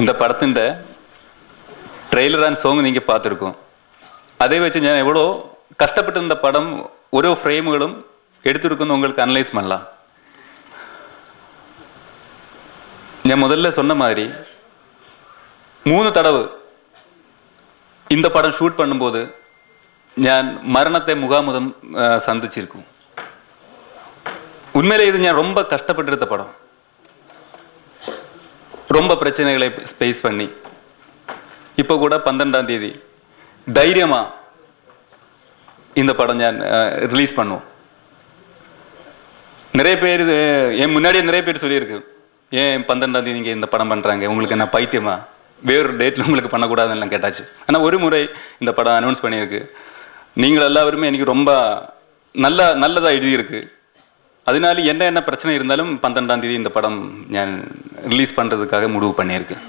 இந்த படத்தின் trailer and song நீங்கள் பார்த்துருக்கோம். அதை வச்சு நான் எவ்வளோ கஷ்டப்பட்டு இந்த படம் ஓரோ ஃப்ரேம்களும் எடுத்துருக்குன்னு உங்களுக்கு அனலைஸ் பண்ணலாம். நான் முதல்ல சொன்ன மாதிரி 3 தடவை இந்த படம் ஷூட் பண்ணும்போது ഞാൻ மரணத்தை முகாமுதம் சந்திச்சிருக்கும். உண்மையிலே இது நான் ரொம்ப கஷ்டப்பட்டிருந்த படம். ரொம்ப பிரச்சனைகளை ஸ்பேஸ் பண்ணி இப்போ கூட 12ஆம் தேதி தைரியமா இந்த படம் நான் ரிலீஸ் பண்ணுவோம். நிறைய பேர் என் முன்னாடியே நிறைய பேர் சொல்லியிருக்கு, ஏன் 12ஆம் தேதி நீங்கள் இந்த படம் பண்ணுறாங்க, உங்களுக்கு என்ன பைத்தியமா, வேறு டேட்டில் உங்களுக்கு பண்ணக்கூடாதுன்னு கேட்டாச்சு. ஆனால் ஒரு முறை இந்த படம் அனௌன்ஸ் பண்ணியிருக்கு. நீங்கள் எல்லாருமே எனக்கு ரொம்ப நல்லதாக எழுதியிருக்கு. அதனால என்ன பிரச்சனை இருந்தாலும் 12ஆம் தேதி இந்த படம் நான் ரிலீஸ் பண்ணுறதுக்காக முடிவு பண்ணியிருக்கேன்.